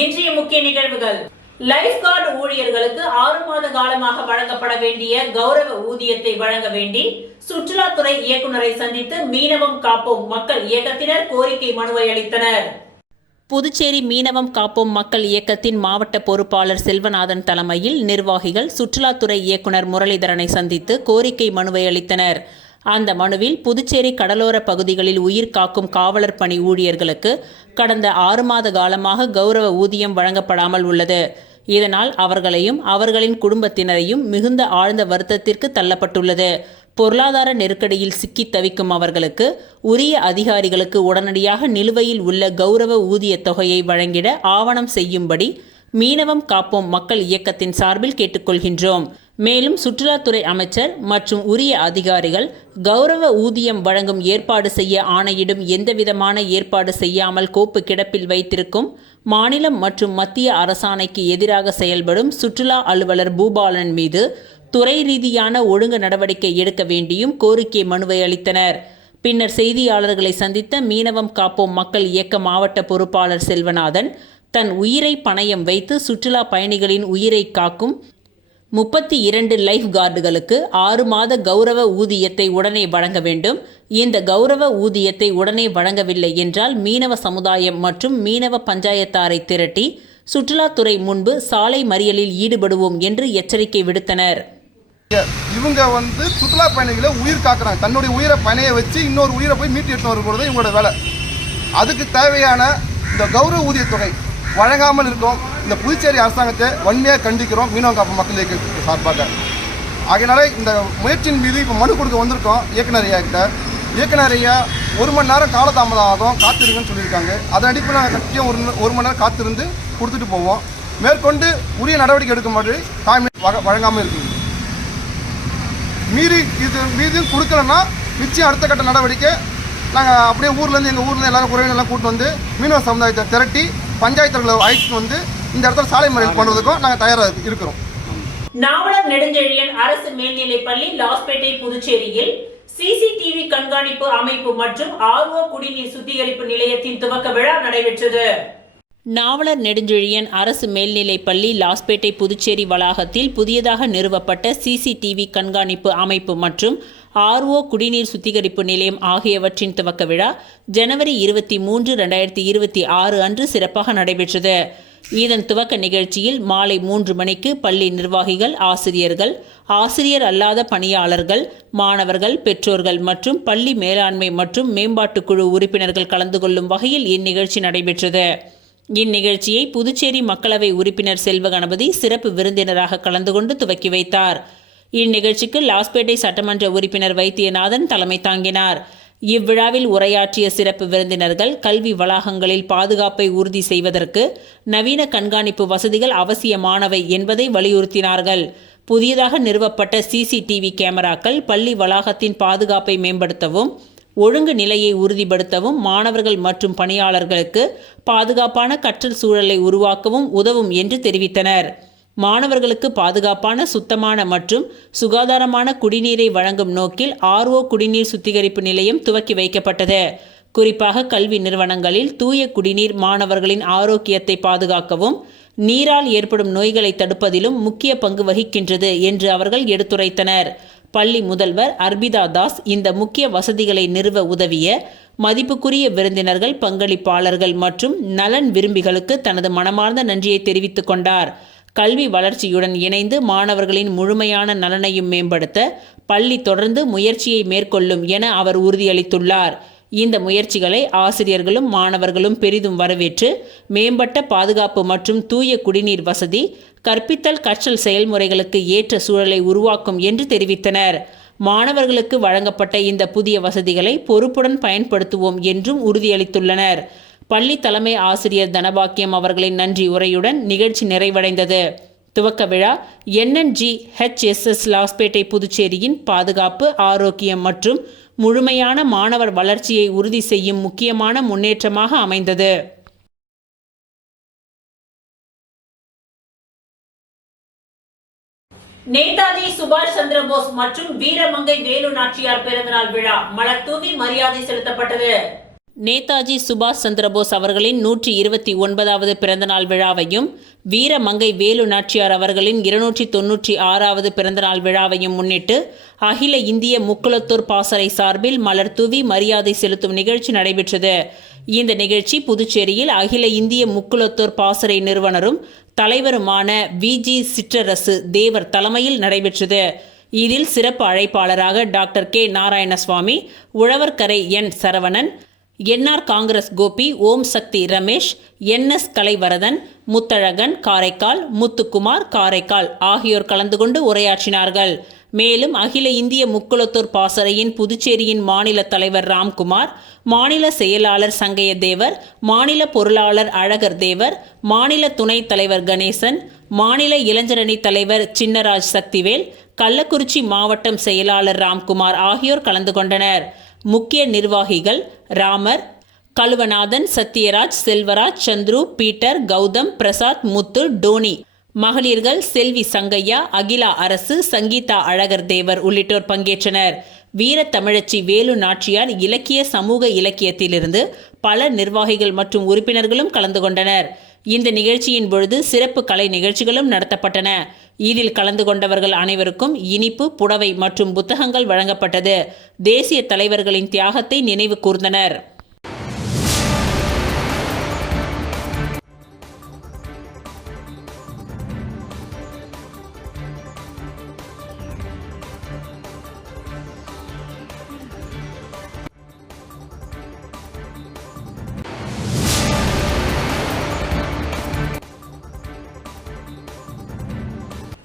இன்றைய முக்கிய நிகழ்வுகள். லைஃப் கார்டு ஊழியர்களுக்கு 6 மாத காலமாக வழங்கப்பட வேண்டிய கௌரவ ஊதியத்தை வழங்க வேண்டி சுற்றுலாத்துறை இயக்குநரை சந்தித்து மீனவம் காப்போம் மக்கள் இயக்கத்தினர் கோரிக்கை மனுவை அளித்தனர். புதுச்சேரி மீனவம் காப்போம் மக்கள் இயக்கத்தின் மாவட்ட பொறுப்பாளர் செல்வநாதன் தலைமையில் நிர்வாகிகள் சுற்றுலாத்துறை இயக்குநர் முரளிதரனை சந்தித்து கோரிக்கை மனுவை அளித்தனர். அந்த மனுவில் புதுச்சேரி கடலோர பகுதிகளில் உயிர் காக்கும் காவலர் பணி ஊழியர்களுக்கு கடந்த 6 மாத காலமாக கௌரவ ஊதியம் வழங்கப்படாமல் உள்ளது. இதனால் அவர்களையும் அவர்களின் குடும்பத்தினரையும் மிகுந்த ஆழ்ந்த வருத்தத்திற்கு தள்ளப்பட்டுள்ளது. பொருளாதார நெருக்கடியில் சிக்கி தவிக்கும் அவர்களுக்கு உரிய அதிகாரிகளுக்கு உடனடியாக நிலுவையில் உள்ள கௌரவ ஊதிய தொகையை வழங்கிட ஆவணம் செய்யும்படி மீனவம் காப்போம் மக்கள் இயக்கத்தின் சார்பில் கேட்டுக்கொள்கின்றோம். மேலும் சுற்றுலாத்துறை அமைச்சர் மற்றும் உரிய அதிகாரிகள் கௌரவ ஊதியம் வழங்கும் ஏற்பாடு செய்ய ஆணையிடும் எந்தவிதமான ஏற்பாடு செய்யாமல் கோப்பு கிடப்பில் வைத்திருக்கும் மாநிலம் மற்றும் மத்திய அரசாணைக்கு எதிராக செயல்படும் சுற்றுலா அலுவலர் பூபாலன் மீது துறை ரீதியான ஒழுங்கு நடவடிக்கை எடுக்க வேண்டியும் கோரிக்கை மனுவை அளித்தனர். பின்னர் செய்தியாளர்களை சந்தித்த மீனவம் காப்போம் மக்கள் இயக்க மாவட்ட பொறுப்பாளர் செல்வநாதன் தன் உயிரை பணயம் வைத்து சுற்றுலா பயணிகளின் உயிரை காக்கும் 32 லைஃப் கார்டுகளுக்கு 6 மாத கௌரவ ஊதியத்தை உடனே வழங்க வேண்டும். இந்த கௌரவ ஊதியத்தை உடனே வழங்கவில்லை என்றால் மீனவ சமுதாயம் மற்றும் மீனவ பஞ்சாயத்தாரை திரட்டி சுற்றுலாத்துறை முன்பு சாலை மறியலில் ஈடுபடுவோம் என்று எச்சரிக்கை விடுத்தனர். இவங்க சுற்றுலா பயணிகளை உயிர் காக்குறாங்க. தன்னுடைய உயிரை பணைய வச்சு இன்னொரு உயிரை போய் மீட்டு எடுத்து வருகிறது இவங்களோட வேலை. அதுக்கு தேவையான இந்த கௌரவ ஊதிய தொகை வழங்காமல் இருக்கோம். இந்த புதுச்சேரி அரசாங்கத்தை வன்மையாக கண்டிக்கிறோம் மீனவம் காப்போம் மக்கள் இயக்கத்துக்கு சார்பாக. ஆகையினால இந்த முயற்சியின் மீது இப்போ மனு கொடுக்க வந்திருக்கோம் இயக்குனர் ஐயா கிட்ட. இயக்குனர் ஐயா 1 மணி நேரம் காலதாமதம் ஆகும் காத்திருங்கன்னு சொல்லியிருக்காங்க. அதன் அடிப்பில் நாங்கள் கட்டியும் 1 மணி நேரம் காத்திருந்து கொடுத்துட்டு போவோம். மேற்கொண்டு உரிய நடவடிக்கை எடுக்கும்போது வழங்காமல் இருக்குது. மீதியும் கொடுக்கலன்னா நிச்சயம் அடுத்த கட்ட நடவடிக்கை நாங்கள் அப்படியே எங்கள் ஊர்லேருந்து எல்லாரும் குறைகளெல்லாம் கூட்டு வந்து மீனவ சமுதாயத்தை திரட்டி பஞ்சாயத்துகளை அழைத்து இந்த இடத்துல சாலை மறியல் பண்ணுறதுக்கும் நாங்கள் தயாராக இருக்கிறோம். நாவலர் நெடுஞ்செழியன் அரசு மேல்நிலைப் பள்ளி லாஸ்பேட்டை புதுச்சேரியில் சிசிடிவி கண்காணிப்பு அமைப்பு மற்றும் ஆர்ஓ குடிநீர் சுத்திகரிப்பு நிலையத்தின் துவக்க விழா நடைபெற்றது. நாவலர் நெடுஞ்செழியன் அரசு மேல்நிலைப் பள்ளி லாஸ்பேட்டை புதுச்சேரி வளாகத்தில் புதியதாக நிறுவப்பட்ட சிசிடிவி கண்காணிப்பு அமைப்பு மற்றும் ஆர்ஓ குடிநீர் சுத்திகரிப்பு நிலையம் ஆகியவற்றின் துவக்க விழா ஜனவரி 23, 2026 அன்று சிறப்பாக நடைபெற்றது. இதன் துவக்க நிகழ்ச்சியில் மாலை 3 மணிக்கு பள்ளி நிர்வாகிகள், ஆசிரியர்கள், ஆசிரியர் அல்லாத பணியாளர்கள், மாணவர்கள், பெற்றோர்கள் மற்றும் பள்ளி மேலாண்மை மற்றும் மேம்பாட்டுக் குழு உறுப்பினர்கள் கலந்து கொள்ளும் வகையில் இந்நிகழ்ச்சி நடைபெற்றது. இந்நிகழ்ச்சியை புதுச்சேரி மக்களவை உறுப்பினர் செல்வ கணபதி சிறப்பு விருந்தினராக கலந்து கொண்டு துவக்கி வைத்தார். இந்நிகழ்ச்சிக்கு லாஸ்பேட்டை சட்டமன்ற உறுப்பினர் வைத்தியநாதன் தலைமை தாங்கினார். இவ்விழாவில் உரையாற்றிய சிறப்பு விருந்தினர்கள் கல்வி வளாகங்களில் பாதுகாப்பை உறுதி செய்வதற்கு நவீன கண்காணிப்பு வசதிகள் அவசியமானவை என்பதை வலியுறுத்தினார்கள். புதியதாக நிறுவப்பட்ட சிசிடிவி கேமராக்கள் பள்ளி வளாகத்தின் பாதுகாப்பை மேம்படுத்தவும் ஒழுங்கு நிலையை உறுதிப்படுத்தவும் மாணவர்கள் மற்றும் பணியாளர்களுக்கு பாதுகாப்பான கற்றல் சூழலை உருவாக்கவும் உதவும் என்று தெரிவித்தனர். மாணவர்களுக்கு பாதுகாப்பான, சுத்தமான மற்றும் சுகாதாரமான குடிநீரை வழங்கும் நோக்கில் ஆர்ஓ குடிநீர் சுத்திகரிப்பு நிலையம் துவக்கி வைக்கப்பட்டது. குறிப்பாக கல்வி நிறுவனங்களில் தூய குடிநீர் மாணவர்களின் ஆரோக்கியத்தை பாதுகாக்கவும் நீரால் ஏற்படும் நோய்களை தடுப்பதிலும் முக்கிய பங்கு வகிக்கின்றது என்று அவர்கள் எடுத்துரைத்தனர். பள்ளி முதல்வர் அர்பிதா தாஸ் இந்த முக்கிய வசதிகளை நிறுவ உதவிய மதிப்புக்குரிய விருந்தினர்கள், பங்களிப்பாளர்கள் மற்றும் நலன் விரும்பிகளுக்கு தனது மனமார்ந்த நன்றியை தெரிவித்துக் கொண்டார். கல்வி வளர்ச்சியுடன் இணைந்து மாணவர்களின் முழுமையான நலனையும் மேம்படுத்த பள்ளி தொடர்ந்து முயற்சியை மேற்கொள்ளும் என அவர் உறுதியளித்துள்ளார். இந்த முயற்சிகளை ஆசிரியர்களும் மாணவர்களும் பெரிதும் வரவேற்று மேம்பட்ட பாதுகாப்பு மற்றும் தூய குடிநீர் வசதி, கற்பித்தல் கற்றல் செயல்முறைகளுக்கு ஏற்ற சூழலை உருவாக்கும் என்று தெரிவித்தனர். மாணவர்களுக்கு வழங்கப்பட்ட இந்த புதிய வசதிகளை பொறுப்புடன் பயன்படுத்துவோம் என்றும் உறுதியளித்துள்ளனர். பள்ளி தலைமை ஆசிரியர் தனபாக்கியம் அவர்களின் நன்றி உரையுடன் நிகழ்ச்சி நிறைவடைந்தது. துவக்க விழா NNGHSS லாஸ்பேட்டை புதுச்சேரியின் பாதுகாப்பு, ஆரோக்கியம் மற்றும் முழுமையான மாணவர் வளர்ச்சியை உறுதி செய்யும் முக்கியமான முன்னேற்றமாக அமைந்தது. நேதாஜி சுபாஷ் சந்திர போஸ் மற்றும் வீரமங்கை வேலு நாச்சியார் பிறந்தநாள் விழா மலர் தூவி மரியாதை செலுத்தப்பட்டது. நேதாஜி சுபாஷ் சந்திரபோஸ் அவர்களின் 129வது பிறந்தநாள் விழாவையும் வீரமங்கை வேலு நாச்சியார் அவர்களின் 296வது பிறந்தநாள் விழாவையும் முன்னிட்டு அகில இந்திய முக்குளத்தூர் பாசறை சார்பில் மலர் தூவி மரியாதை செலுத்தும் நிகழ்ச்சி நடைபெற்றது. இந்த நிகழ்ச்சி புதுச்சேரியில் அகில இந்திய முக்குளத்தூர் பாசறை நிறுவனரும் தலைவருமான விஜி சிற்றரசு தேவர் தலைமையில் நடைபெற்றது. இதில் சிறப்பு அழைப்பாளராக டாக்டர் கே நாராயணசுவாமி, உழவர்கரை என் சரவணன், என்ஆர் காங்கிரஸ் கோபி, ஓம் சக்தி ரமேஷ், என்எஸ் கலைவரதன், முத்தழகன் காரைக்கால், முத்துக்குமார் காரைக்கால் ஆகியோர் கலந்து கொண்டு உரையாற்றினார்கள். மேலும் அகில இந்திய முக்குளத்தூர் பாசறையின் புதுச்சேரியின் மாநில தலைவர் ராம்குமார், மாநில செயலாளர் சங்கைய தேவர், மாநில பொருளாளர் அழகர் தேவர், மாநில துணைத் தலைவர் கணேசன், மாநில இளைஞரணி தலைவர் சின்னராஜ் சக்திவேல், கள்ளக்குறிச்சி மாவட்டம் செயலாளர் ராம்குமார் ஆகியோர் கலந்து கொண்டனர். முக்கிய நிர்வாகிகள் ராமர், கழுவநாதன், சத்யராஜ், செல்வராஜ், சந்துரு, பீட்டர், கௌதம், பிரசாத், முத்து, டோனி. மகளிர்கள் செல்வி சங்கையா, அகிலா அரசு, சங்கீதா அழகர் தேவர் உள்ளிட்டோர் பங்கேற்றனர். வீர தமிழச்சி வேலு நாச்சியார் இலக்கிய சமூக இலக்கியத்திலிருந்து பல நிர்வாகிகள் மற்றும் உறுப்பினர்களும் கலந்து கொண்டனர். இந்த நிகழ்ச்சியின் பொழுது சிறப்பு கலை நிகழ்ச்சிகளும் நடத்தப்பட்டன. இதில் கலந்து கொண்டவர்கள் அனைவருக்கும் இனிப்பு, புடவை மற்றும் புத்தகங்கள் வழங்கப்பட்டது. தேசிய தலைவர்களின் தியாகத்தை நினைவு கூர்ந்தனர்.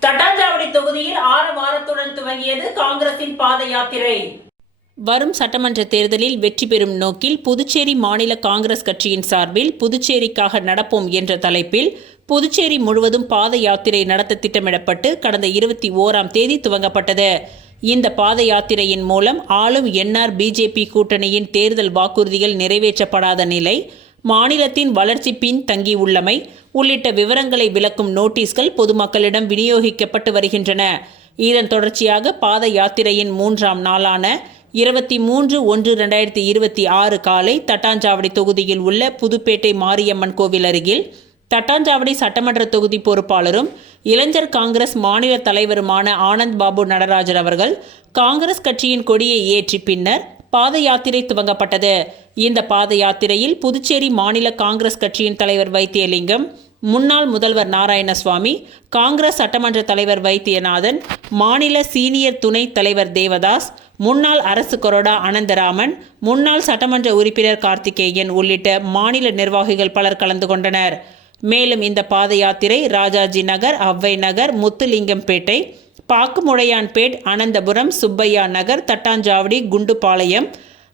தட்டாஞ்சாவடி தொகுதியில் ஆரவாரத்துடன் துவங்கியது காங்கிரசின் பாத யாத்திரை. வரும் சட்டமன்ற தேர்தலில் வெற்றி பெறும் நோக்கில் புதுச்சேரி மாநில காங்கிரஸ் கட்சியின் சார்பில் புதுச்சேரிக்காக நடப்போம் என்ற தலைப்பில் புதுச்சேரி முழுவதும் பாத யாத்திரை நடத்த திட்டமிடப்பட்டு கடந்த 21ஆம் தேதி துவங்கப்பட்டது. இந்த பாத யாத்திரையின் மூலம் ஆளும் என்ஆர் பிஜேபி கூட்டணியின் தேர்தல் வாக்குறுதிகள் நிறைவேற்றப்படாத நிலை, மாநிலத்தின் வளர்ச்சி பின் தங்கியுள்ளமை உள்ளிட்ட விவரங்களை விளக்கும் நோட்டீஸ்கள் பொதுமக்களிடம் விநியோகிக்கப்பட்டு வருகின்றன. இதன் தொடர்ச்சியாக பாத யாத்திரையின் 3ஆம் நாளான 23/1/2026 காலை தட்டாஞ்சாவடி தொகுதியில் உள்ள புதுப்பேட்டை மாரியம்மன் கோவில் அருகில் தட்டாஞ்சாவடி சட்டமன்ற தொகுதி பொறுப்பாளரும் இளைஞர் காங்கிரஸ் மாநில தலைவருமான ஆனந்த் பாபு நடராஜர் அவர்கள் காங்கிரஸ் கட்சியின் கொடியை ஏற்றி பின்னர் பாத யாத்திரை துவங்கப்பட்டது. இந்த பாத யாத்திரையில் புதுச்சேரி மாநில காங்கிரஸ் கட்சியின் தலைவர் வைத்தியலிங்கம், முன்னாள் முதல்வர் நாராயணசுவாமி, காங்கிரஸ் சட்டமன்ற தலைவர் வைத்தியநாதன், மாநில சீனியர் துணைத் தலைவர் தேவதாஸ், முன்னாள் அரசு கொறடா அனந்தராமன், முன்னாள் சட்டமன்ற உறுப்பினர் கார்த்திகேயன் உள்ளிட்ட மாநில நிர்வாகிகள் பலர் கலந்து கொண்டனர். மேலும் இந்த பாத யாத்திரை ராஜாஜி நகர், அவ்வை நகர், முத்துலிங்கம்பேட்டை, பாக்குமுடையான்பேட், அனந்தபுரம், சுப்பையா நகர், தட்டாஞ்சாவடி, குண்டுபாளையம்,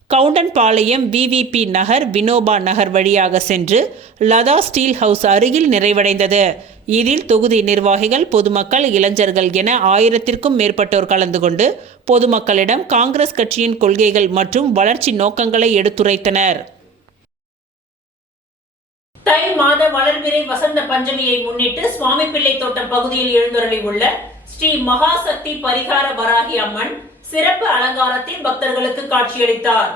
கவுண்டன்பாளையம், விவிபி நகர், வினோபா நகர் வழியாக சென்று லதா ஸ்டீல் ஹவுஸ் அருகில் நிறைவடைந்தது. இதில் தொகுதி நிர்வாகிகள், பொதுமக்கள், இளைஞர்கள் என 1000த்திற்கும் மேற்பட்டோர் கலந்து கொண்டு பொதுமக்களிடம் காங்கிரஸ் கட்சியின் கொள்கைகள் மற்றும் வளர்ச்சி நோக்கங்களை எடுத்துரைத்தனர். தை மாத வளர்பிறை வசந்த பஞ்சமியை முன்னிட்டு சுவாமிப்பிள்ளை தோட்டம் பகுதியில் எழுந்தருளி உள்ள ஸ்ரீ மகாசக்தி பரிகார வராகி அம்மன் சிறப்பு அலங்காரத்தில் பக்தர்களுக்கு காட்சியளித்தார்.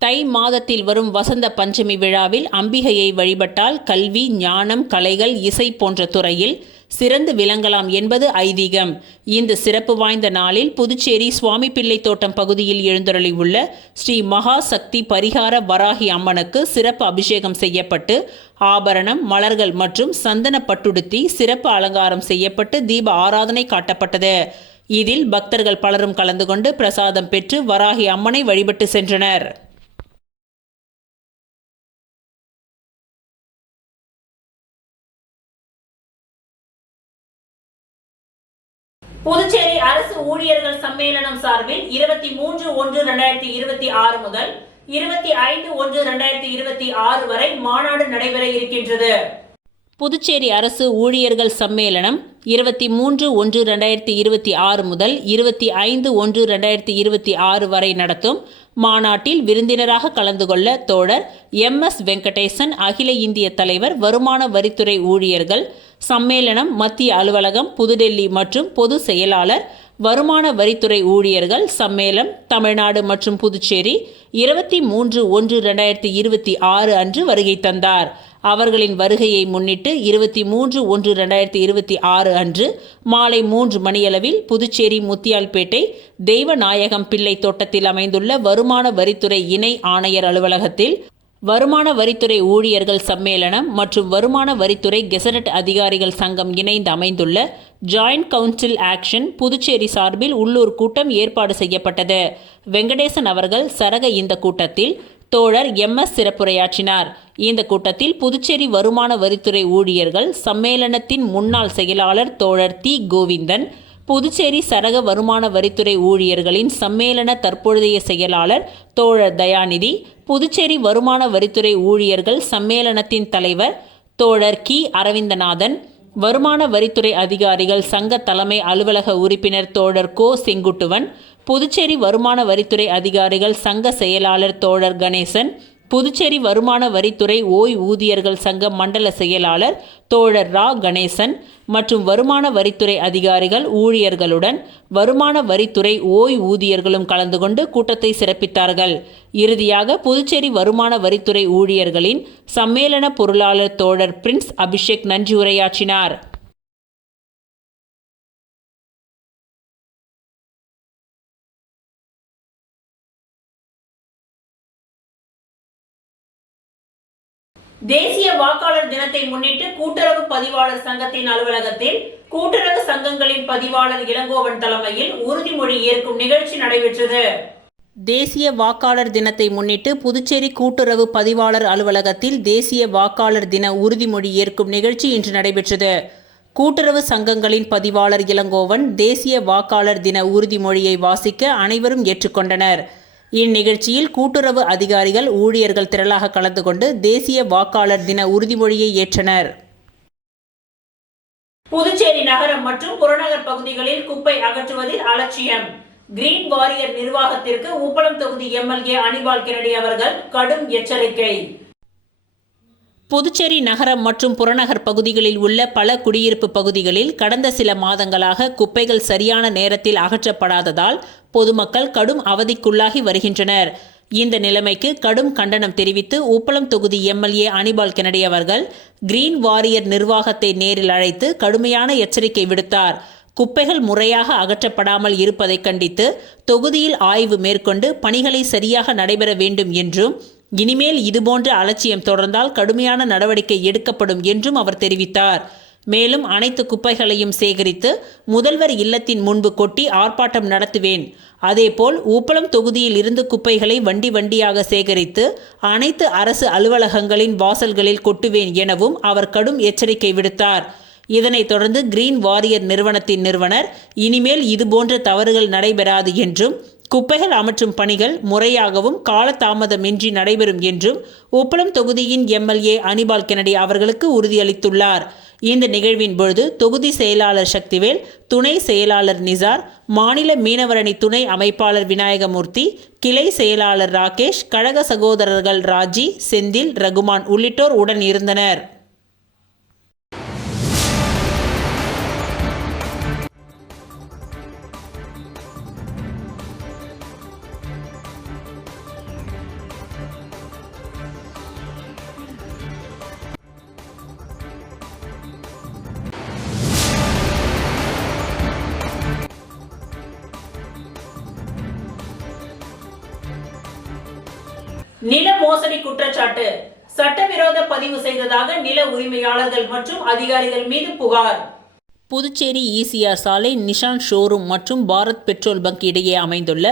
தை மாதத்தில் வரும் வசந்த பஞ்சமி விழாவில் அம்பிகையை வழிபட்டால் கல்வி, ஞானம், கலைகள், இசை போன்ற துறையில் சிறந்து விளங்கலாம் என்பது ஐதீகம். இந்த சிறப்பு வாய்ந்த நாளில் புதுச்சேரி சுவாமிப்பிள்ளை தோட்டம் பகுதியில் எழுந்தருளி உள்ள ஸ்ரீ மகாசக்தி பரிகார வராகி அம்மனுக்கு சிறப்பு அபிஷேகம் செய்யப்பட்டு ஆபரணம், மலர்கள் மற்றும் சந்தன பட்டுடுத்தி சிறப்பு அலங்காரம் செய்யப்பட்டு தீப ஆராதனை காட்டப்பட்டது. இதில் பக்தர்கள் பலரும் கலந்து கொண்டு பிரசாதம் பெற்று வராகி அம்மனை வழிபட்டு சென்றனர். புதுச்சேரி அரசு ஊழியர்கள் சம்மேளனம் சார்பில் 23/1/2026 முதல் 25/1/2026 வரை மாநாடு நடைபெற இருக்கின்றது. புதுச்சேரி அரசு ஊழியர்கள் சம்மேளனம் 23/1/2026 முதல் 25/1/2026 வரை நடத்தும் மாநாட்டில் விருந்தினராக கலந்து கொள்ள தோழர் MS வெங்கடேசன், அகில இந்திய தலைவர், வருமான வரித்துறை ஊழியர்கள் சம்மேளனம், மத்திய அலுவலகம், புதுடெல்லி மற்றும் பொது செயலாளர் வருமான வரித்துறை ஊழியர்கள் சம்மேளம் தமிழ்நாடு மற்றும் புதுச்சேரி 23/1/2026 அன்று வருகை தந்தார். அவர்களின் வருகையை முன்னிட்டு 23/1/2026 அன்று மாலை 3 மணியளவில் புதுச்சேரி முத்தியால்பேட்டை தெய்வநாயகம் பிள்ளை தோட்டத்தில் அமைந்துள்ள வருமான வரித்துறை இணை ஆணையர் அலுவலகத்தில் வருமான வரித்துறை ஊழியர்கள் சம்மேளனம் மற்றும் வருமான வரித்துறை கெசட் அதிகாரிகள் சங்கம் இணைந்து அமைந்துள்ள ஜாயிண்ட் கவுன்சில் ஆக்ஷன் புதுச்சேரி சார்பில் உள்ளூர் கூட்டம் ஏற்பாடு செய்யப்பட்டது. வெங்கடேசன் அவர்கள் சரக இந்த கூட்டத்தில் தோழர் MS சிறப்புரையாற்றினார். இந்த கூட்டத்தில் புதுச்சேரி வருமான வரித்துறை ஊழியர்கள் சம்மேளனத்தின் முன்னாள் செயலாளர் தோழர் தி. கோவிந்தன், புதுச்சேரி சரக வருமான வரித்துறை ஊழியர்களின் சம்மேளன தற்பொழுதைய செயலாளர் தோழர் தயாநிதி, புதுச்சேரி வருமான வரித்துறை ஊழியர்கள் சம்மேளனத்தின் தலைவர் தோழர் கி. அரவிந்தநாதன், வருமான வரித்துறை அதிகாரிகள் சங்க தலைமை அலுவலக உறுப்பினர் தோழர் கோ. செங்குட்டுவன், புதுச்சேரி வருமான வரித்துறை அதிகாரிகள் சங்க செயலாளர் தோழர் கணேசன், புதுச்சேரி வருமான வரித்துறை ஓய்வூதியர்கள் சங்க மண்டல செயலாளர் தோழர் ரா. கணேசன் மற்றும் வருமான வரித்துறை அதிகாரிகள் ஊழியர்களுடன் வருமான வரித்துறை ஓய்வூதியர்களும் கலந்து கொண்டு கூட்டத்தை சிறப்பித்தார்கள். இறுதியாக புதுச்சேரி வருமான வரித்துறை ஊழியர்களின் சம்மேளன பொருளாளர் தோழர் பிரின்ஸ் அபிஷேக் நன்றி உரையாற்றினார். தேசிய வாக்காளர் தினத்தை முன்னிட்டு கூட்டுறவு பதிவாளர் சங்கத்தின் அலுவலகத்தில் கூட்டுறவு சங்கங்களின் பதிவாளர் இளங்கோவன் தலைமையில் உறுதிமொழி ஏற்கும் நிகழ்ச்சி நடைபெற்றது. தேசிய வாக்காளர் தினத்தை முன்னிட்டு புதுச்சேரி கூட்டுறவு பதிவாளர் அலுவலகத்தில் தேசிய வாக்காளர் தின உறுதிமொழி ஏற்கும் நிகழ்ச்சி இன்று நடைபெற்றது. கூட்டுறவு சங்கங்களின் பதிவாளர் இளங்கோவன் தேசிய வாக்காளர் தின உறுதிமொழியை வாசிக்க அனைவரும் ஏற்றுக்கொண்டனர். இந்நிகழ்ச்சியில் கூட்டுறவு அதிகாரிகள் ஊழியர்கள் திரளாக கலந்து கொண்டு தேசிய வாக்காளர் தின உறுதிமொழியை ஏற்றனர். புதுச்சேரி நகரம் மற்றும் புறநகர் பகுதிகளில் குப்பை அகற்றுவதில் அலட்சியம். கிரீன் வாரியர் நிர்வாகத்திற்கு உப்பளம் தொகுதி MLA அனிபால் கென்னடி அவர்கள் கடும் எச்சரிக்கை. புதுச்சேரி நகரம் மற்றும் புறநகர் பகுதிகளில் உள்ள பல குடியிருப்பு பகுதிகளில் கடந்த சில மாதங்களாக குப்பைகள் சரியான நேரத்தில் அகற்றப்படாததால் பொதுமக்கள் கடும் அவதிக்குள்ளாகி வருகின்றனர். இந்த நிலைமைக்கு கடும் கண்டனம் தெரிவித்து உப்பளம் தொகுதி MLA அனிபால் கென்னடி அவர்கள் கிரீன் வாரியர் நிர்வாகத்தை நேரில் அழைத்து கடுமையான எச்சரிக்கை விடுத்தார். குப்பைகள் முறையாக அகற்றப்படாமல் இருப்பதை கண்டித்து தொகுதியில் ஆய்வு மேற்கொண்டு பணிகளை சரியாக நடைபெற வேண்டும் என்றும் இனிமேல் இதுபோன்ற அலட்சியம் தொடர்ந்தால் கடுமையான நடவடிக்கை எடுக்கப்படும் என்றும் அவர் தெரிவித்தார். மேலும் அனைத்து குப்பைகளையும் சேகரித்து முதல்வர் இல்லத்தின் முன்பு கொட்டி ஆர்ப்பாட்டம் நடத்துவேன். அதேபோல் உப்பளம் தொகுதியில் இருந்து குப்பைகளை வண்டி வண்டியாக சேகரித்து அனைத்து அரசு அலுவலகங்களின் வாசல்களில் கொட்டுவேன் எனவும் அவர் கடும் எச்சரிக்கை விடுத்தார். இதனைத் தொடர்ந்து கிரீன் வாரியர் நிறுவனத்தின் நிறுவனர் இனிமேல் இதுபோன்ற தவறுகள் நடைபெறாது என்றும் குப்பைகள் அமற்றும் பணிகள் முறையாகவும் காலதாமதமின்றி நடைபெறும் என்றும் உப்பளம் தொகுதியின் MLA அனிபால் கென்னடி அவர்களுக்கு உறுதியளித்துள்ளார். இந்த நிகழ்வின் பொழுது தொகுதி செயலாளர் சக்திவேல், துணை செயலாளர் நிசார், மாநில மீனவரணி துணை அமைப்பாளர் விநாயகமூர்த்தி, கிளை செயலாளர் ராகேஷ், கழக சகோதரர்கள் ராஜி, செந்தில், ரகுமான் உள்ளிட்டோர் உடன் இருந்தனர். நில மோசடி குற்றச்சாட்டு. சட்டவிரோத பதிவு செய்ததாக நில உரிமையாளர்கள் மற்றும் அதிகாரிகள் மீது புகார். புதுச்சேரி ECR சாலை நிஷான் ஷோரூம் மற்றும் பாரத் பெட்ரோல் பங்க் இடையே அமைந்துள்ள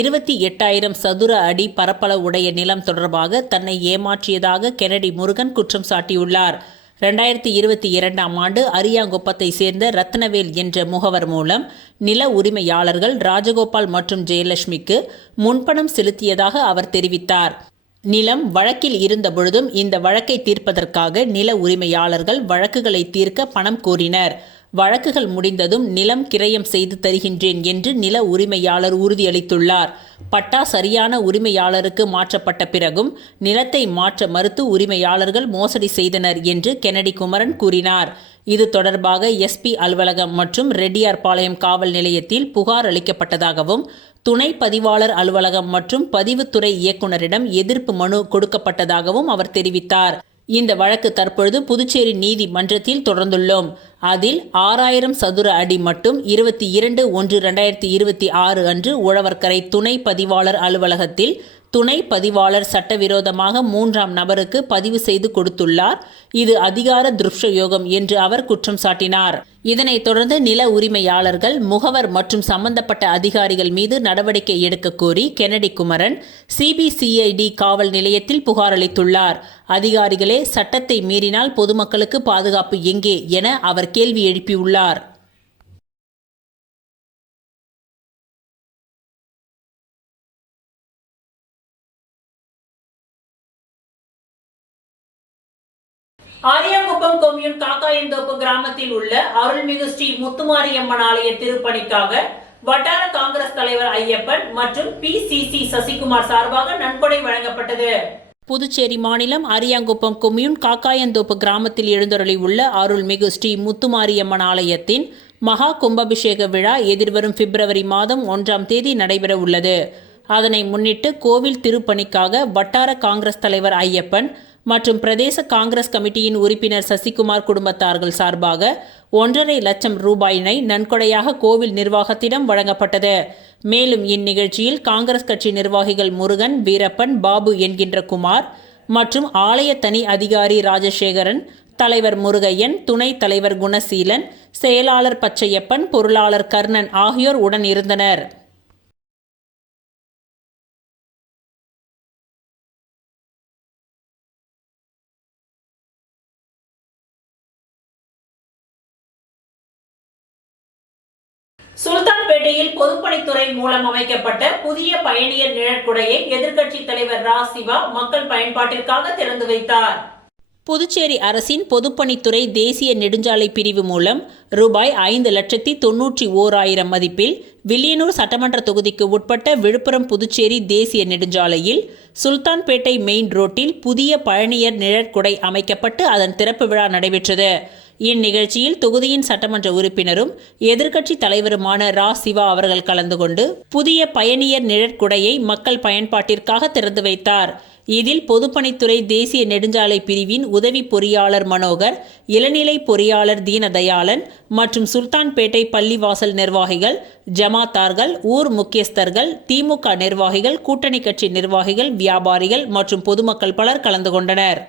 28,000 சதுர அடி பரப்பளவுடைய நிலம் தொடர்பாக தன்னை ஏமாற்றியதாக கென்னடி முருகன் குற்றம் சாட்டியுள்ளார். 2022ஆம் ஆண்டு அரியாங்குப்பத்தை சேர்ந்த ரத்னவேல் என்ற முகவர் மூலம் நில உரிமையாளர்கள் ராஜகோபால் மற்றும் ஜெயலட்சுமிக்கு முன்பணம் செலுத்தியதாக அவர் தெரிவித்தார். நிலம் வழக்கில் இருந்த பொழுதும் இந்த வழக்கை தீர்ப்பதற்காக நில உரிமையாளர்கள் வழக்குகளை தீர்க்க பணம் கோரினர். வழக்குகள் முடிந்ததும் நிலம் கிரயம் செய்து தருகின்றேன் என்று நில உரிமையாளர் உறுதியளித்துள்ளார். பட்டா சரியான உரிமையாளருக்கு மாற்றப்பட்ட பிறகும் நிலத்தை மாற்ற மறுத்து உரிமையாளர்கள் மோசடி செய்தனர் என்று கென்னடி குமரன் கூறினார். இது தொடர்பாக எஸ்பி அலுவலகம் மற்றும் ரெட்டியார்பாளையம் காவல் நிலையத்தில் புகார் அளிக்கப்பட்டதாகவும் துணை பதிவாளர் அலுவலகம் மற்றும் பதிவுத்துறை இயக்குநரிடம் எதிர்ப்பு மனு கொடுக்கப்பட்டதாகவும் அவர் தெரிவித்தார். இந்த வழக்கு தற்பொழுது புதுச்சேரி நீதிமன்றத்தில் தொடர்ந்துள்ளோம். அதில் 6000 சதுர அடி மட்டும் 22/1/2026 அன்று உழவர்கரை துணை பதிவாளர் அலுவலகத்தில் துணை பதிவாளர் சட்டவிரோதமாக 3ஆம் நபருக்கு பதிவு செய்து கொடுத்துள்ளார். இது அதிகார துஷ்பிரயோகம் என்று அவர் குற்றம் சாட்டினார். இதனைத் தொடர்ந்து நில உரிமையாளர்கள், முகவர் மற்றும் சம்பந்தப்பட்ட அதிகாரிகள் மீது நடவடிக்கை எடுக்க கோரி கென்னடி குமரன் சிபிசிஐடி காவல் நிலையத்தில் புகார் அளித்துள்ளார். அதிகாரிகளே சட்டத்தை மீறினால் பொதுமக்களுக்கு பாதுகாப்பு எங்கே என அவர் கேள்வி எழுப்பியுள்ளார். ஆரியாங்குப்பம் கொம்யூன் காக்காயந்தோப்பு கிராமத்தில் உள்ள அருள்மிகு ஸ்ரீ முத்துமாரியம்மன் ஆலய திருப்பணிக்காக வட்டார காங்கிரஸ் தலைவர் ஐயப்பன் மற்றும் பிசிசி சசிகுமார் சார்பாக நன்கொடை வழங்கப்பட்டது. புதுச்சேரி மாநிலம் அரியாங்குப்பம் கொம்யூன் காக்காயந்தோப்பு கிராமத்தில் எழுந்தருளி உள்ள அருள்மிகு ஸ்ரீ முத்துமாரியம்மன் ஆலயத்தின் மகா கும்பாபிஷேக விழா எதிர்வரும் பிப்ரவரி மாதம் 1ஆம் தேதி நடைபெற உள்ளது. அதனை முன்னிட்டு கோவில் திருப்பணிக்காக வட்டார காங்கிரஸ் தலைவர் ஐயப்பன் மற்றும் பிரதேச காங்கிரஸ் கமிட்டியின் உறுப்பினர் சசிகுமார் குடும்பத்தார்கள் சார்பாக 1.5 லட்சம் ரூபாயினை நன்கொடையாக கோவில் நிர்வாகத்திடம் வழங்கப்பட்டது. மேலும் இந்நிகழ்ச்சியில் காங்கிரஸ் கட்சி நிர்வாகிகள் முருகன், வீரப்பன், பாபு என்கின்ற குமார் மற்றும் ஆலய தனி அதிகாரி ராஜசேகரன், தலைவர் முருகையன், துணைத் தலைவர் குணசீலன், செயலாளர் பச்சையப்பன், பொருளாளர் கர்ணன் ஆகியோர் உடன் இருந்தனர். சுல்தான்பேட்டையில் பொதுப்பணித்துறை மூலம் அமைக்கப்பட்ட புதிய பயணியர் நிழற்குடையை எதிர்க்கட்சி தலைவர் ரா. சிவா மக்கள் பயன்பாட்டிற்காக திறந்து வைத்தார். புதுச்சேரி அரசின் பொதுப்பணித்துறை தேசிய நெடுஞ்சாலை பிரிவு மூலம் ரூபாய் 5,91,000 மதிப்பில் வில்லியனூர் சட்டமன்ற தொகுதிக்கு உட்பட்ட விழுப்புரம் புதுச்சேரி தேசிய நெடுஞ்சாலையில் சுல்தான்பேட்டை மெயின் ரோட்டில் புதிய பயணியர் நிழற்குடை அமைக்கப்பட்டு அதன் திறப்பு விழா நடைபெற்றது. இந்நிகழ்ச்சியில் தொகுதியின் சட்டமன்ற உறுப்பினரும் எதிர்க்கட்சி தலைவருமான ரா. சிவா அவர்கள் கலந்து கொண்டு புதிய பயணியர் நிழற்குடையை மக்கள் பயன்பாட்டிற்காக திறந்து வைத்தார். இதில் பொதுப்பணித்துறை தேசிய நெடுஞ்சாலை பிரிவின் உதவி பொறியாளர் மனோகர், இளநிலை பொறியாளர் தீனதயாளன் மற்றும் சுல்தான்பேட்டை பள்ளிவாசல் நிர்வாகிகள், ஜமாத்தார்கள், ஊர் முக்கியஸ்தர்கள், திமுக நிர்வாகிகள், கூட்டணி கட்சி நிர்வாகிகள், வியாபாரிகள் மற்றும் பொதுமக்கள் பலர் கலந்து கொண்டனர்.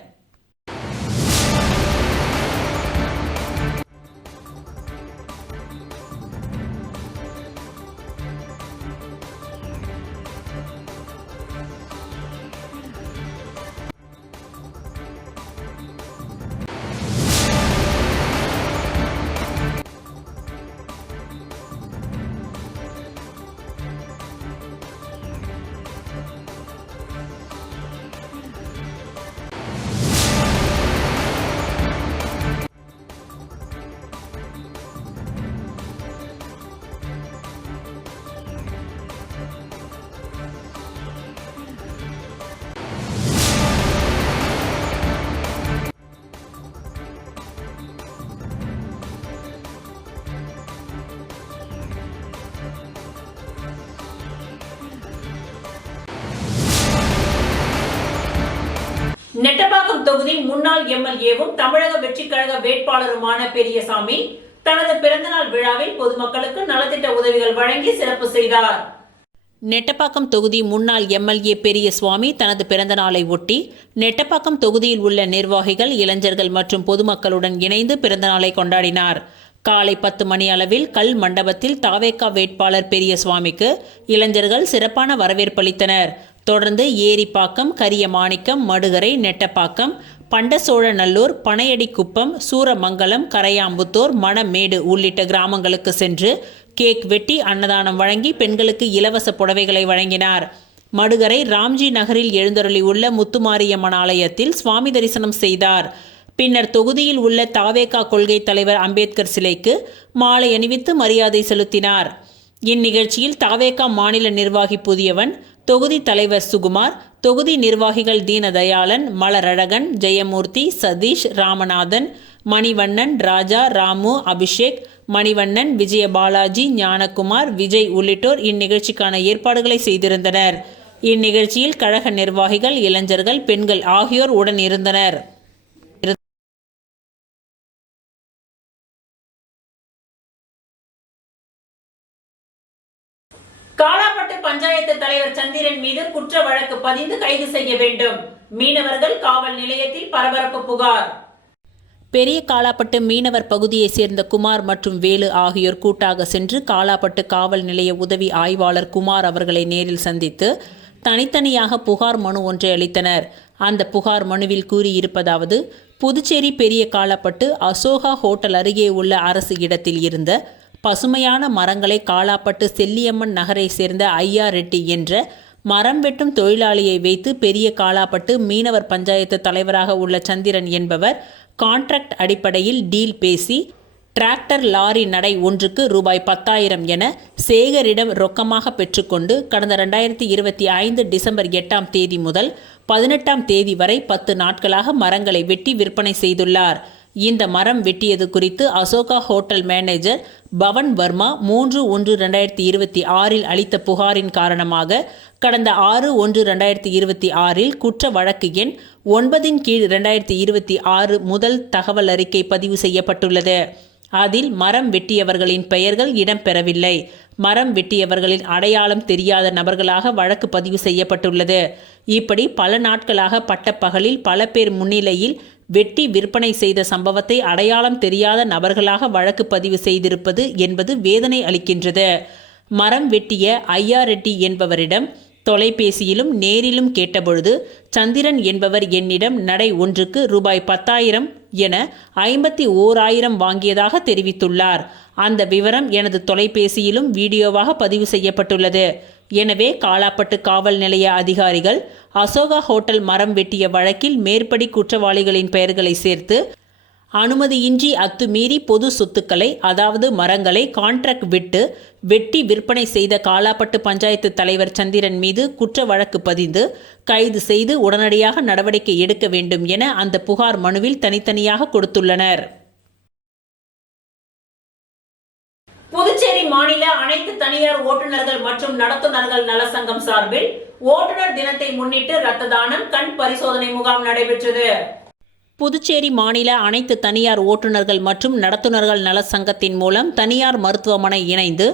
நெட்டப்பாக்கம் தொகுதி முன்னாள் எம்எல்ஏவும் தமிழக வெற்றி கழக வேட்பாளருமான பெரியசாமி தனது பிறந்தநாள் விழாவில் பொதுமக்களுக்கு நலத்திட்ட உதவிகள் வழங்கி சிறப்பு செய்தார். நெட்டப்பாக்கம் தொகுதி முன்னாள் எம்எல்ஏ பெரியசுவாமி தனது பிறந்த நாளை ஒட்டி நெட்டப்பாக்கம் தொகுதியில் உள்ள நிர்வாகிகள், இளைஞர்கள் மற்றும் பொதுமக்களுடன் இணைந்து பிறந்த நாளை கொண்டாடினார். காலை 10 மணி அளவில் கல் மண்டபத்தில் தாவேகா வேட்பாளர் பெரியசுவாமிக்கு இளைஞர்கள் சிறப்பான வரவேற்பளித்தனர். தொடர்ந்து ஏரிப்பாக்கம், கரியமாணிக்கம், மடுகரை, நெட்டப்பாக்கம், பண்டசோழநல்லூர், பனையடிக்குப்பம், சூரமங்கலம், கரையாம்புத்தூர், மணமேடு உள்ளிட்ட கிராமங்களுக்கு சென்று கேக் வெட்டி அன்னதானம் வழங்கி பெண்களுக்கு இலவச புடவைகளை வழங்கினார். மடுகரை ராம்ஜி நகரில் எழுந்தருளி உள்ள முத்துமாரியம்மன் ஆலயத்தில் சுவாமி தரிசனம் செய்தார். பின்னர் தொகுதியில் உள்ள தாவேகா கொள்கை தலைவர் அம்பேத்கர் சிலைக்கு மாலை அணிவித்து மரியாதை செலுத்தினார். இந்நிகழ்ச்சியில் தாவேகா மாநில நிர்வாகி புதியவன், தொகுதி தலைவர் சுகுமார், தொகுதி நிர்வாகிகள் தீனதயாளன், மலரழகன், ஜெயமூர்த்தி, சதீஷ், ராமநாதன், மணிவண்ணன், ராஜா, ராமு, அபிஷேக், மணிவண்ணன், விஜயபாலாஜி, ஞானகுமார், விஜய் உள்ளிட்டோர் இந்நிகழ்ச்சிக்கான ஏற்பாடுகளை செய்திருந்தனர். இந்நிகழ்ச்சியில் கழக நிர்வாகிகள், இளைஞர்கள், பெண்கள் ஆகியோர் உடன் இருந்தனர். காலாப்பட்டு பஞ்சாயத்து தலைவர் சந்திரன் மீது குற்ற வழக்கு பதிந்து கைது செய்ய வேண்டும். மீனவர்கள் காவல் நிலையத்தில் பரபரப்பு புகார். பெரிய காலாப்பட்டு மீனவர் பகுதியைச் சேர்ந்த குமார் மற்றும் வேலு ஆகியோர் கூட்டாக சென்று காலாப்பட்டு காவல் நிலைய உதவி ஆய்வாளர் குமார் அவர்களை நேரில் சந்தித்து தனித்தனியாக புகார் மனு ஒன்றை அளித்தனர். அந்த புகார் மனுவில் கூறியிருப்பதாவது: புதுச்சேரி பெரிய காலாப்பட்டு அசோகா ஹோட்டல் அருகே உள்ள அரசு இடத்தில் இருந்த பசுமையான மரங்களை காலாப்பட்டு செல்லியம்மன் நகரை சேர்ந்த ஐயா ரெட்டி என்ற மரம் வெட்டும் தொழிலாளியை வைத்து பெரிய காலாப்பட்டு மீனவர் பஞ்சாயத்து தலைவராக உள்ள சந்திரன் என்பவர் கான்ட்ராக்ட் அடிப்படையில் டீல் பேசி டிராக்டர் லாரி நடை ஒன்றுக்கு ரூபாய் 10,000 என சேகரிடம் ரொக்கமாக பெற்றுக்கொண்டு கடந்த 2025 டிசம்பர் 8ஆம் தேதி முதல் 18ஆம் தேதி வரை 10 நாட்களாக மரங்களை வெட்டி விற்பனை செய்துள்ளார். இந்த மரம் வெட்டியது குறித்து அசோகா ஹோட்டல் மேனேஜர் பவன் வர்மா 3/1/2026 அளித்த புகாரின் காரணமாக கடந்த 6/1/2026 குற்ற வழக்கு எண் 9/2026 முதல் தகவல் அறிக்கை பதிவு செய்யப்பட்டுள்ளது. அதில் மரம் வெட்டியவர்களின் பெயர்கள் இடம்பெறவில்லை. மரம் வெட்டியவர்களின் அடையாளம் தெரியாத நபர்களாக வழக்கு பதிவு செய்யப்பட்டுள்ளது. இப்படி பல நாட்களாக பட்டப்பகலில் பல பேர் முன்னிலையில் வெட்டி விற்பனை செய்த சம்பவத்தை அடையாளம் தெரியாத நபர்களாக வழக்கு பதிவு செய்திருப்பது என்பது வேதனை அளிக்கின்றது. மரம் வெட்டிய ஐயா ரெட்டி என்பவரிடம் தொலைபேசியிலும் நேரிலும் கேட்டபொழுது சந்திரன் என்பவர் என்னிடம் நடை ஒன்றுக்கு ரூபாய் 10,000 என 51,000 வாங்கியதாக தெரிவித்துள்ளார். அந்த விவரம் எனது தொலைபேசியிலும் வீடியோவாக பதிவு செய்யப்பட்டுள்ளது. எனவே காலாப்பட்டு காவல் நிலைய அதிகாரிகள் அசோகா ஹோட்டல் மரம் வெட்டிய வழக்கில் மேற்படி குற்றவாளிகளின் பெயர்களை சேர்த்து அனுமதியின்றி அத்துமீறி பொது சொத்துக்களை அதாவது மரங்களை கான்ட்ராக்ட் விட்டு வெட்டி விற்பனை செய்த காலாப்பட்டு பஞ்சாயத்து தலைவர் சந்திரன் மீது குற்ற வழக்கு பதிந்து கைது செய்து உடனடியாக நடவடிக்கை எடுக்க வேண்டும் என அந்த புகார் மனுவில் தனித்தனியாக கொடுத்துள்ளனர். புதுச்சேரி மாநில அனைத்து தனியார் ஓட்டுநர்கள் மற்றும் நடத்துனர்கள் நலசங்கம் சார்பில் ஓட்டுநர் தினத்தை முன்னிட்டு இரத்த தானம், கண் பரிசோதனை முகாம் நடைபெற்றது. புதுச்சேரி மாநில அனைத்து தனியார் ஓட்டுநர்கள் மற்றும் நடத்துனர்கள் நல சங்கத்தின் மூலம் தனியார் மருத்துவமனை இணைந்து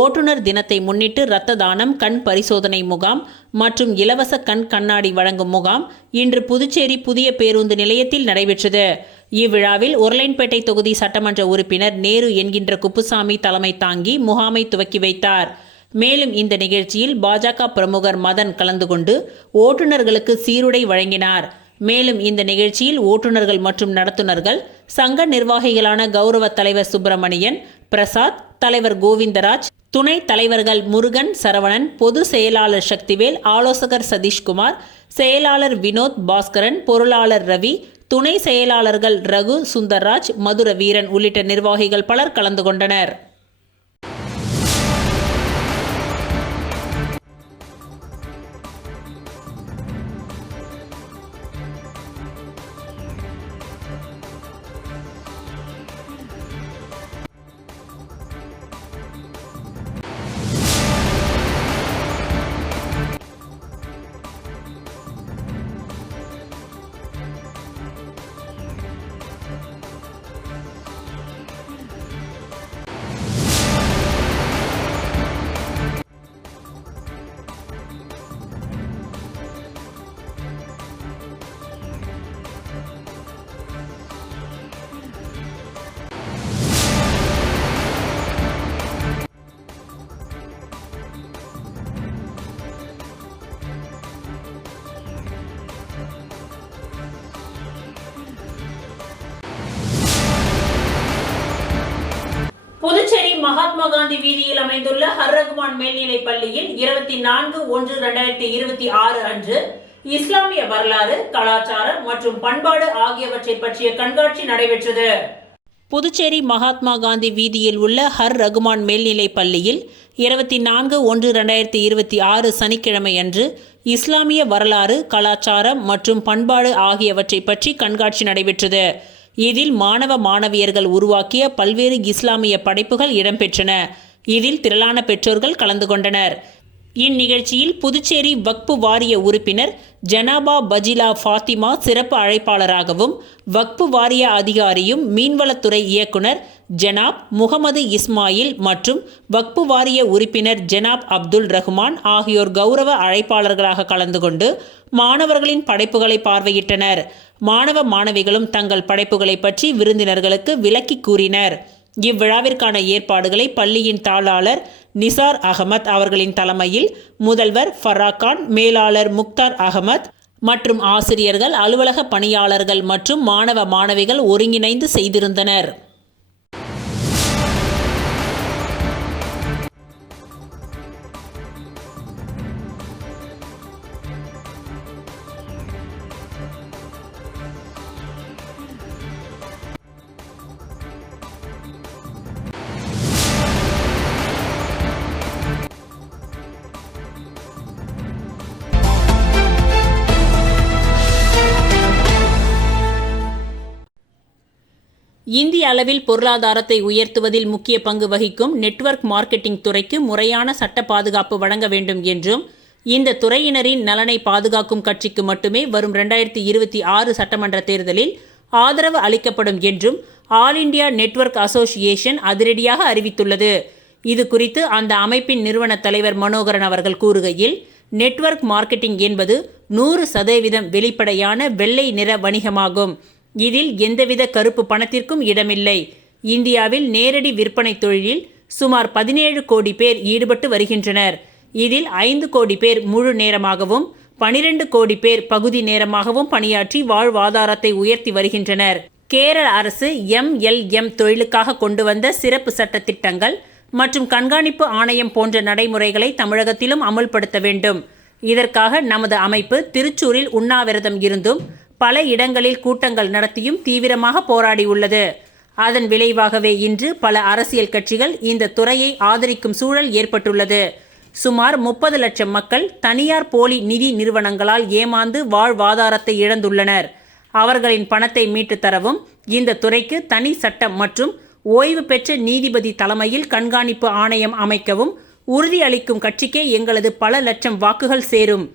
ஓட்டுநர் தினத்தை முன்னிட்டு இரத்த தானம், கண் பரிசோதனை முகாம் மற்றும் இலவச கண் கண்ணாடி வழங்கும் முகாம் இன்று புதுச்சேரி புதிய பேருந்து நிலையத்தில் நடைபெற்றது. இவ்விழாவில் உருளையன்பேட்டை தொகுதி சட்டமன்ற உறுப்பினர் நேரு என்கின்ற குப்புசாமி தலைமை தாங்கி முகாமை துவக்கி வைத்தார். மேலும் இந்த நிகழ்ச்சியில் பாஜக பிரமுகர் மதன் கலந்து கொண்டு ஓட்டுநர்களுக்கு சீருடை வழங்கினார். மேலும் இந்த நிகழ்ச்சியில் ஓட்டுநர்கள் மற்றும் நடத்துனர்கள் சங்க நிர்வாகிகளான கௌரவ தலைவர் சுப்பிரமணியன், பிரசாத், தலைவர் கோவிந்தராஜ், துணை தலைவர்கள் முருகன், சரவணன், பொது செயலாளர் சக்திவேல், ஆலோசகர் சதீஷ்குமார், செயலாளர் வினோத், பாஸ்கரன், பொருளாளர் ரவி, துணை செயலாளர்கள் ரகு, சுந்தர்ராஜ், மதுர வீரன் உள்ளிட்ட நிர்வாகிகள் பலர் கலந்து கொண்டனர். புதுச்சேரி மகாத்மா காந்தி வீதியில் அமைந்துள்ள ஹர் ரகுமான் மேல்நிலைப் பள்ளியில் 24/1/2026 அன்று இஸ்லாமிய வரலாறு, கலாச்சாரம் மற்றும் பண்பாடு ஆகியவற்றை பற்றிய கண்காட்சி நடைபெற்றது. புதுச்சேரி மகாத்மா காந்தி வீதியில் உள்ள ஹர் ரகுமான் மேல்நிலைப் பள்ளியில் 24/1/2026 சனிக்கிழமை அன்று இஸ்லாமிய வரலாறு, கலாச்சாரம் மற்றும் பண்பாடு ஆகியவற்றை பற்றி கண்காட்சி நடைபெற்றது. இதில் மாணவ மாணவியர்கள் உருவாக்கிய பல்வேறு இஸ்லாமிய படைப்புகள் இடம்பெற்றன. இதில் திரளான பெற்றோர்கள் கலந்து கொண்டனர். இந்நிகழ்ச்சியில் புதுச்சேரி வக்பு வாரிய உறுப்பினர் ஜனாபா பஜிலா ஃபாத்திமா சிறப்பு அழைப்பாளராகவும், வக்பு வாரிய அதிகாரியும் மீன்வளத்துறை இயக்குனர் ஜனாப் முகமது இஸ்மாயில் மற்றும் வக்பு வாரிய உறுப்பினர் ஜனாப் அப்துல் ரஹ்மான் ஆகியோர் கௌரவ அழைப்பாளர்களாக கலந்து கொண்டு மாணவர்களின் படைப்புகளை பார்வையிட்டனர். மாணவ மாணவிகளும் தங்கள் படைப்புகளை பற்றி விருந்தினர்களுக்கு விளக்கி கூறினர். இவ்விழாவிற்கான ஏற்பாடுகளை பள்ளியின் தாளாளர் நிசார் அகமத் அவர்களின் தலைமையில் முதல்வர் ஃபராக்கான், மேலாளர் முக்தார் அகமத் மற்றும் ஆசிரியர்கள், அலுவலக பணியாளர்கள் மற்றும் மாணவ மாணவிகள் ஒருங்கிணைந்து செய்திருந்தனர். இந்திய அளவில் பொருளாதாரத்தை உயர்த்துவதில் முக்கிய பங்கு வகிக்கும் நெட்வொர்க் மார்க்கெட்டிங் துறைக்கு முறையான சட்ட பாதுகாப்பு வழங்க வேண்டும் என்றும், இந்த துறையினரின் நலனை பாதுகாக்கும் கட்சிக்கு மட்டுமே வரும் 2026 சட்டமன்ற தேர்தலில் ஆதரவு அளிக்கப்படும் என்றும் ஆல் இண்டியா நெட்வொர்க் அசோசியேஷன் அதிரடியாக அறிவித்துள்ளது. இது குறித்து அந்த அமைப்பின் நிறுவன தலைவர் மனோகரன் அவர்கள் கூறுகையில், நெட்வொர்க் மார்க்கெட்டிங் என்பது 100% வெளிப்படையான வெள்ளை நிற வணிகமாகும். இதில் எந்தவித கருப்பு பணத்திற்கும் இடமில்லை. இந்தியாவில் நேரடி விற்பனை தொழிலில் சுமார் 17 கோடி பேர் ஈடுபட்டு வருகின்றனர். இதில் 5 கோடி பேர் முழு நேரமாகவும் 12 கோடி பேர் பகுதி நேரமாகவும் பணியாற்றி வாழ்வாதாரத்தை உயர்த்தி வருகின்றனர். கேரள அரசு MLM தொழிலுக்காக கொண்டு வந்த சிறப்பு சட்ட திட்டங்கள் மற்றும் கண்காணிப்பு ஆணையம் போன்ற நடைமுறைகளை தமிழகத்திலும் அமுல்படுத்த வேண்டும். இதற்காக நமது அமைப்பு திருச்சூரில் உண்ணாவிரதம் இருந்தும் பல இடங்களில் கூட்டங்கள் நடத்தியும் தீவிரமாக போராடியுள்ளது. அதன் விளைவாகவே இன்று பல அரசியல் கட்சிகள் இந்த துறையை ஆதரிக்கும் சூழல் ஏற்பட்டுள்ளது. சுமார் 30 லட்சம் மக்கள் தனியார் போலி நிதி நிறுவனங்களால் ஏமாந்து வாழ்வாதாரத்தை இழந்துள்ளனர். அவர்களின் பணத்தை மீட்டு தரவும் இந்த துறைக்கு தனி சட்டம் மற்றும் ஓய்வு பெற்ற நீதிபதி தலைமையில் கண்காணிப்பு ஆணையம் அமைக்கவும் உறுதி அளிக்கும் கட்சிக்கே எங்களது பல லட்சம் வாக்குகள் சேரும்.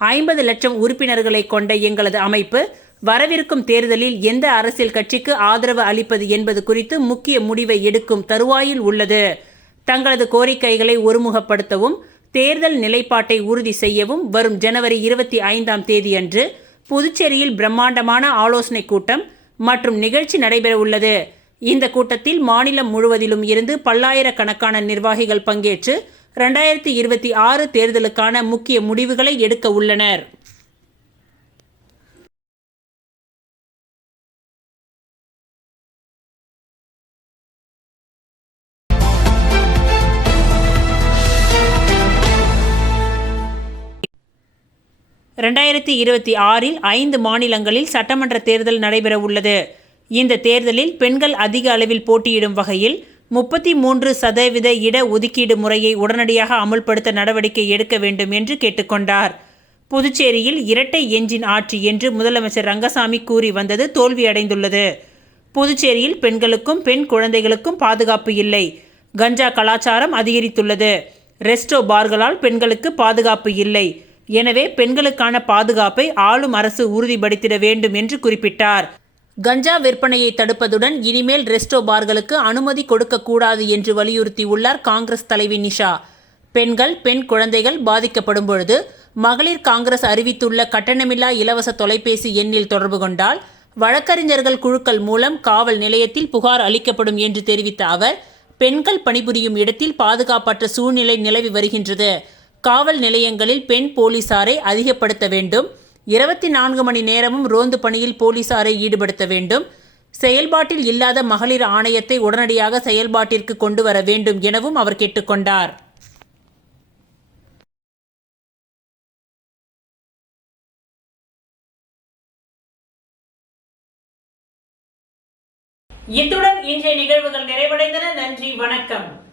50 லட்சம் உறுப்பினர்களை கொண்ட எங்களது அமைப்பு வரவிருக்கும் தேர்தலில் எந்த அரசியல் கட்சிக்கு ஆதரவு அளிப்பது என்பது குறித்து முக்கிய முடிவை எடுக்கும் தருவாயில் உள்ளது. தங்களது கோரிக்கைகளை ஒருமுகப்படுத்தவும் தேர்தல் நிலைப்பாட்டை உறுதி செய்யவும் வரும் ஜனவரி 25ஆம் தேதியன்று புதுச்சேரியில் பிரம்மாண்டமான ஆலோசனை கூட்டம் மற்றும் நிகழ்ச்சி நடைபெற உள்ளது. இந்த கூட்டத்தில் மாநிலம் முழுவதிலும் இருந்து பல்லாயிரக்கணக்கான நிர்வாகிகள் பங்கேற்று 2026 தேர்தலுக்கான முக்கிய முடிவுகளை எடுக்க உள்ளனர். ரெண்டாயிரத்தி 26 5 மாநிலங்களில் சட்டமன்ற தேர்தல் நடைபெற உள்ளது. இந்த தேர்தலில் பெண்கள் அதிக அளவில் போட்டியிடும் வகையில் 33% இட ஒதுக்கீடு முறையை உடனடியாக அமுல்படுத்த நடவடிக்கை எடுக்க வேண்டும் என்று கேட்டுக்கொண்டார். புதுச்சேரியில் இரட்டை என்ஜின் ஆட்சி என்று முதலமைச்சர் ரங்கசாமி கூறி வந்தது தோல்வியடைந்துள்ளது. புதுச்சேரியில் பெண்களுக்கும் பெண் குழந்தைகளுக்கும் பாதுகாப்பு இல்லை. கஞ்சா கலாச்சாரம் அதிகரித்துள்ளது. ரெஸ்டோ பார்களால் பெண்களுக்கு பாதுகாப்பு இல்லை. எனவே பெண்களுக்கான பாதுகாப்பை ஆளும் அரசு உறுதிப்படுத்திட வேண்டும் என்று குறிப்பிட்டார். கஞ்சா விற்பனையை தடுப்பதுடன் இனிமேல் ரெஸ்டோ பார்களுக்கு அனுமதி கொடுக்கக்கூடாது என்று வலியுறுத்தியுள்ளார் காங்கிரஸ் தலைவி நிஷா. பெண்கள், பெண் குழந்தைகள் பாதிக்கப்படும் பொழுது மகளிர் காங்கிரஸ் அறிவித்துள்ள கட்டணமில்லா இலவச தொலைபேசி எண்ணில் தொடர்பு கொண்டால் வழக்கறிஞர்கள் குழுக்கள் மூலம் காவல் நிலையத்தில் புகார் அளிக்கப்படும் என்று தெரிவித்த அவர், பெண்கள் பணிபுரியும் இடத்தில் பாதுகாப்பற்ற சூழ்நிலை நிலவி வருகின்றது. காவல் நிலையங்களில் பெண் போலீசாரை அதிகப்படுத்த வேண்டும். 24 மணி நேரமும் ரோந்து பணியில் போலீசாரை ஈடுபடுத்த வேண்டும். செயல்பாட்டில் இல்லாத மகளிர் ஆணையத்தை உடனடியாக செயல்பாட்டிற்கு கொண்டு வர வேண்டும் எனவும் அவர் கேட்டுக்கொண்டார். இத்துடன் இன்றைய நிகழ்வுகள் நிறைவடைந்தன. நன்றி, வணக்கம்.